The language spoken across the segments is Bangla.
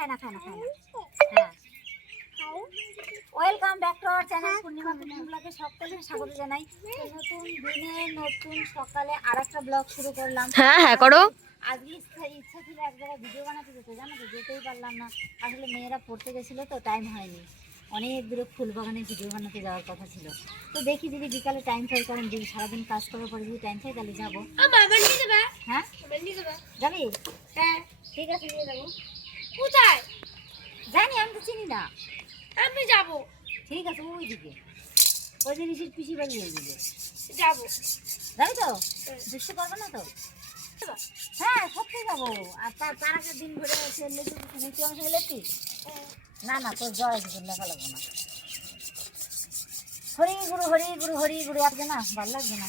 খায় না হ্যাঁ welcome back to our channel Purnima ব্লগে সকলকে স্বাগত জানাই। নতুন দিনে নতুন সকালে আরেকটা ব্লগ শুরু করলাম। হ্যাঁ করো। আজকে ইচ্ছা ছিল এক জায়গায় ভিডিও বানাতে যেতে, জানো তো যেতেই পারলাম না। আসলে মেয়েরা পড়তে গেছিলো তো টাইম হয়নি। অনেক দূরে ফুলবাগানে ভিডিও বানাতে যাওয়ার কথা ছিল। তো দেখি যদি বিকালে টাইম পাই, কারণ যদি সারাদিন কাজ করার পরে যদি টাইম পাই তাহলে যাবো। হ্যাঁ যাবি? হ্যাঁ ঠিক আছে নিয়ে যাবো। কোথায় জানি, আমি তো চিনি না। আমি যাবো। ঠিক আছে ওই দিকে, ওই যে ঋষির পিসি বাড়ি ওই দিকে যাবো। যাবি তো? দুষ্টু করবে না তো? হ্যাঁ সত্যি যাবো। আর তার আগের দিন ঘুরে নিচে অংশ গেলেছি। না না তোর জ্বর আছে, তোর লেখা লাগবো না। হরি গুরু হরি গুরু হরি গুরু আসবে না, ভালো লাগবে না।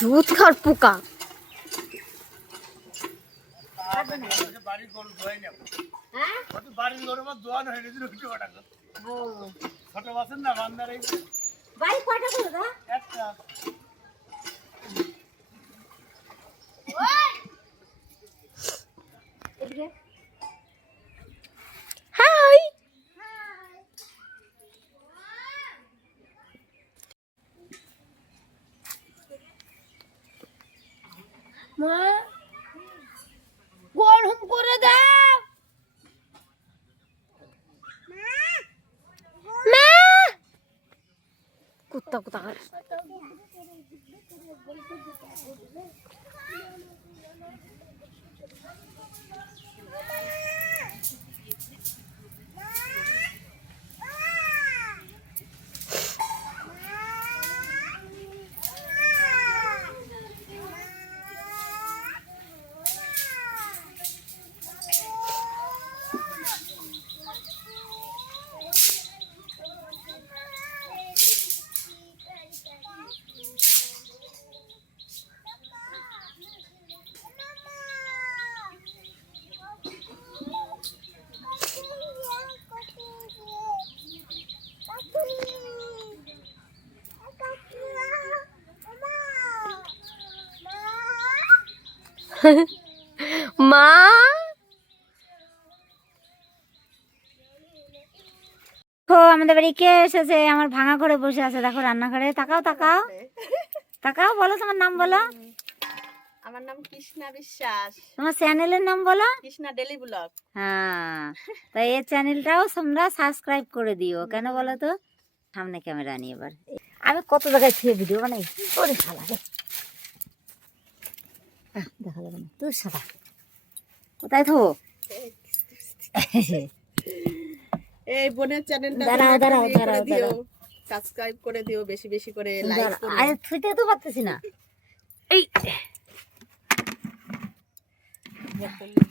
দুধ খাওয়ার পোকা। হাই মা গরম করে দাও। মা কুত্তা কুত্তা মা আমাদের বাড়ি কে এসেছে? আমার ভাঙা করে বসে আছে, দেখো রান্নাঘরে। তাকাও তাকাও তাকাও, বলো তোমার নাম বলো। আমার নাম কৃষ্ণা বিশ্বাস। তোমার চ্যানেলের নাম বলো। Krishna daily blog. হ্যাঁ, তাই এই চ্যানেলটাও তোমরা সাবস্ক্রাইব করে দিও। কেন বলো তো? সামনে ক্যামেরা নিয়ে এবার আমি কত জায়গায় খেয়ে ভিডিও বানাই। ওরে শালা রে, দেখা যাবে না তোর সাদা কোথায় থো। এই বোনের চ্যানেলটা দাঁড়াও দাঁড়াও দাঁড়াও দিও, দাঁড়াও, সাবস্ক্রাইব করে দিও, বেশি বেশি করে লাইক করো। আরে ছুঁতে তো পারতেছি না। এই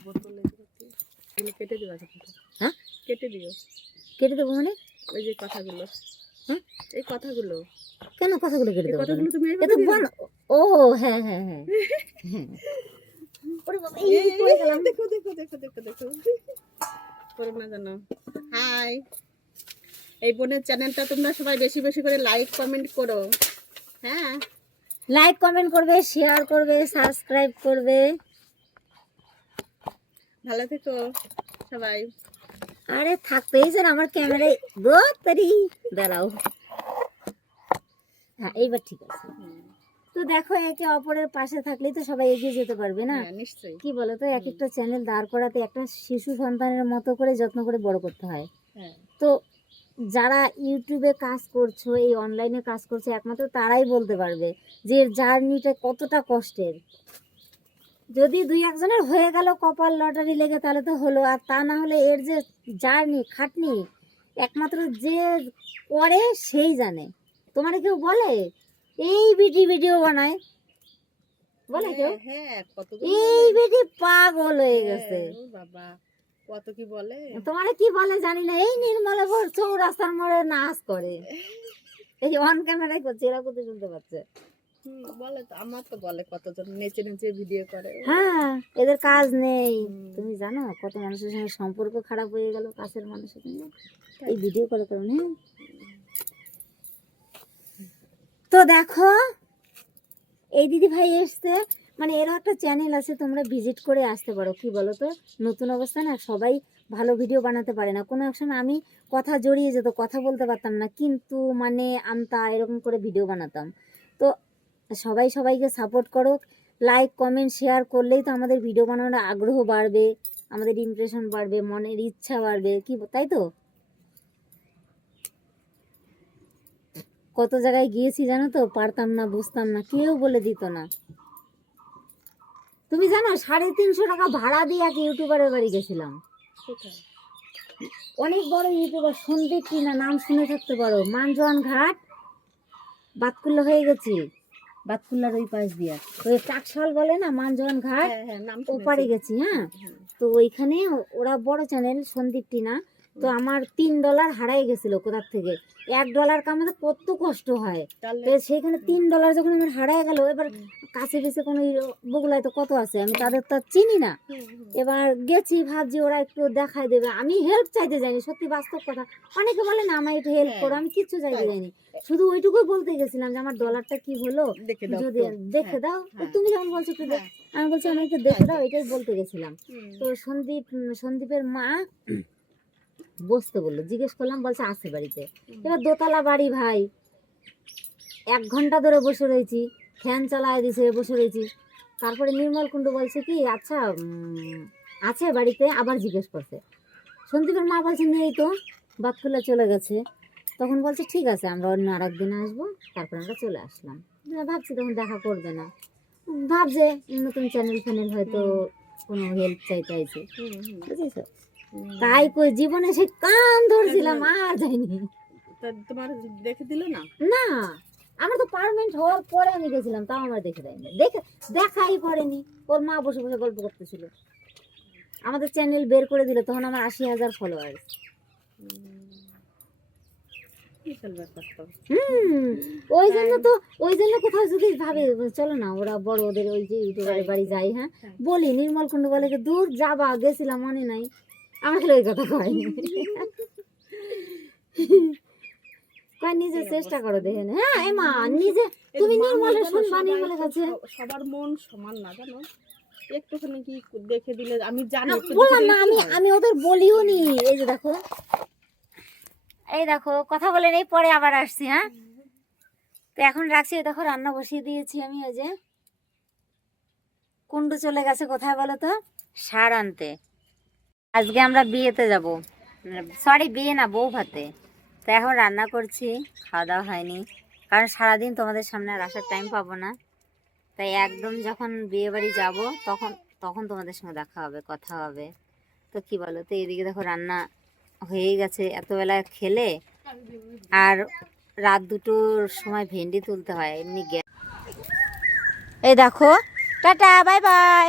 বোতলে কেটে দিও। হ্যাঁ কেটে দিও। কেটে দেবো মানে? ওই যে কথাগুলো। হ্যাঁ এই কথাগুলো। কেন কথাগুলো কেটে দেবো? কথাগুলো তুমি এত বল। ও হ্যাঁ হ্যাঁ হ্যাঁ ওরে বাবা, এই পড়ে গেলাম। দেখো দেখো দেখো দেখো দেখো করো না জানো। হাই, এই বোনের চ্যানেলটা তোমরা সবাই বেশি বেশি করে লাইক কমেন্ট করো। হ্যাঁ, লাইক কমেন্ট করবে, শেয়ার করবে, সাবস্ক্রাইব করবে। ভালো থেকো সবাই। আরে থাকতেই যেন আমার ক্যামেরায় গোতারি। দাঁড়াও, হ্যাঁ এইবার ঠিক আছে। তো দেখো, একে অপরের পাশে থাকলেই তো সবাই এগিয়ে যেতে পারবে না? নিশ্চয়ই। কি বলো তো, এক একটা চ্যানেল দাঁড় করাতে একটা শিশু সন্তানের মতো করে যত্ন করে বড় করতে হয়। তো যারা ইউটিউবে কাজ করছো, এই অনলাইনে কাজ করছো, একমাত্র তারাই বলতে পারবে যে জার্নিটা কতটা কষ্টের। যদি দুই একজনের হয়ে গেল কপাল লটারি লেগে তাহলে তো হলো, আর তা না হলে এর যে জার্নি খাটনি একমাত্র যে করে সেই জানে। তোমার কেউ বলে এই বিটি ভিডিও বানায়, বলে কেউ? হ্যাঁ কত এই বিটি পাগল হয়ে গেছে। বাবা কত কি বলে। তোমার কি বলে জানি না, এই নির্মলে ভোর চৌরাস্তার মোড়ে নাচ করে, এই অন ক্যামেরায় করছে, এরা কোথায় শুনতে পাচ্ছে। বলে তো, আমার তো বলে কতজন নেচে নেচে ভিডিও করে। হ্যাঁ এদের কাজ নেই। তুমি জানো কত মানুষের সঙ্গে সম্পর্ক খারাপ হয়ে গেল, কাছের মানুষের সঙ্গে এই ভিডিও করে করে। হ্যাঁ তো দেখো এই দিদি ভাই এসছে, মানে এরও একটা চ্যানেল আছে, তোমরা ভিজিট করে আসতে পারো। কি বলো তো, নতুন অবস্থা না, সবাই ভালো ভিডিও বানাতে পারে না। কোনো এক সময় আমি কথা জড়িয়ে যেত, কথা বলতে পারতাম না, কিন্তু মানে আমতা এরকম করে ভিডিও বানাতাম। তো সবাই সবাইকে সাপোর্ট করো, লাইক কমেন্ট শেয়ার করলেই তো আমাদের ভিডিও বানানোর আগ্রহ বাড়বে, আমাদের ইমপ্রেশন বাড়বে, মনের ইচ্ছা বাড়বে, কি তাই তো? কত জায়গায় গিয়েছি জানো তো, পারতাম না, বুঝতাম না, কেউ বলে দিত না। তুমি জানো 350 টাকা ভাড়া দিয়ে এক ইউটিউবারের বাড়ি গেছিলাম। অনেক বড় ইউটিউবার, সন্দীপ টিনা, নাম শুনে থাকতে পারো, মানজোয়ান ঘাট বাতকুল্লা হয়ে গেছি, বাতকুল্লার ওই পাশ দিয়া ওই টাকশাল বলে না, মানজোয়ান ঘাট ওপারে গেছি। হ্যাঁ তো ওইখানে ওরা বড় চ্যানেল সন্দীপ টিনা, তো আমার $3 হারাই গেছিল কোথার থেকে। $1 কামাতে কত কষ্ট হয়, তো সেখানে $3 যখন আমার হারাই গেল, এবার কাছে পিছে কোনো বগুলায় তো কত আছে, আমি তাদের তো আর চিনি না। এবার গেছি, ভাবছি ওরা একটু দেখাই দেবে, আমি হেল্প চাইতে যাইনি, সত্যি বাস্তব কথা। অনেকে বলে না আমায় একটু হেল্প করো, আমি কিচ্ছু চাইতে যাইনি, শুধু ওইটুকুই বলতে গেছিলাম যে আমার ডলারটা কি হলো যদি দেখে দাও। তুমি যখন বলছো একটু আমি বলছি আমি একটু দেখে দাও, এটাই বলতে গেছিলাম। তো সন্দীপের মা বসতে বললো, জিজ্ঞেস করলাম, বলছে আছে বাড়িতে। এবার দোতলা বাড়ি ভাই, 1 ঘন্টা ধরে বসে রয়েছি, ফ্যান চালায় দিছে, বসে রয়েছি। তারপরে নির্মল কুণ্ডু বলছে কি আচ্ছা আছে বাড়িতে, আবার জিজ্ঞেস করছে। সন্দীপের মা বলছে নেই তো, বাতকুল্লা চলে গেছে। তখন বলছে ঠিক আছে আমরা অন্য আর একদিন আসবো। তারপর আমরা চলে আসলাম, ভাবছি তখন দেখা করবে না, ভাবছে নতুন চ্যানেল ফ্যানেল হয়তো কোনো হেল্প চাইতে আছে, বুঝেছো? তাই কই জীবনে সে কান ধরছিলাম, আর যাইনি। তোমার দেখে দিল না? না আমরা তো পার্মানেন্ট হওয়ার পরে আমি গেছিলাম, তাও আমার দেখে দেয়নি, দেখাই পড়েনি। ওর মা বসে বসে গল্প করতেছিল, আমাদের চ্যানেল বের করে দিল, তখন আমার 80,000 ফলোয়ার। ওই জন্য কোথাও যদি ভাবে চলো না ওরা বড়, ওদের ওই যে ইউটিউবারের বাড়ি যাই, হ্যাঁ বলি, নির্মল কুণ্ডু বলে দূর যাবা, গেছিলাম মনে নাই, আমার খালি ওই কথা কয়, নিজে চেষ্টা করো দেখেন। হ্যাঁ এমা নিজে তুমি নির্মলের শুনবা, নির্মলের কাছে সবার মন সমান না, জানো, একটুখানি কি দেখে দিলে আমি জানি, বললাম না আমি ওদের বলিও নি। এই যে দেখো, এই দেখো কথা বলে নেই, পরে আবার আসছি। হ্যাঁ তো এখন রাখছি, দেখো রান্না বসিয়ে দিয়েছি আমি। ওই যে কুণ্ডু চলে গেছে কোথায় বলো তো, সার আনতে। আজকে আমরা বিয়েতে যাব, সরি বিয়ে না, বউ ভাতে। তো এখন রান্না করছি, খাওয়া দাওয়া হয়নি, কারণ সারাদিন তোমাদের সামনে আর আসার টাইম পাবো না। তাই একদম যখন বিয়ে বাড়ি যাবো তখন তোমাদের সঙ্গে দেখা হবে, কথা হবে। তো কি বলো তো, এদিকে দেখো রান্না হয়েই গেছে, এত বেলা খেলে আর রাত 2টোর সময় ভেন্ডি তুলতে হয় এমনি। এই দেখো, টাটা বাই বাই।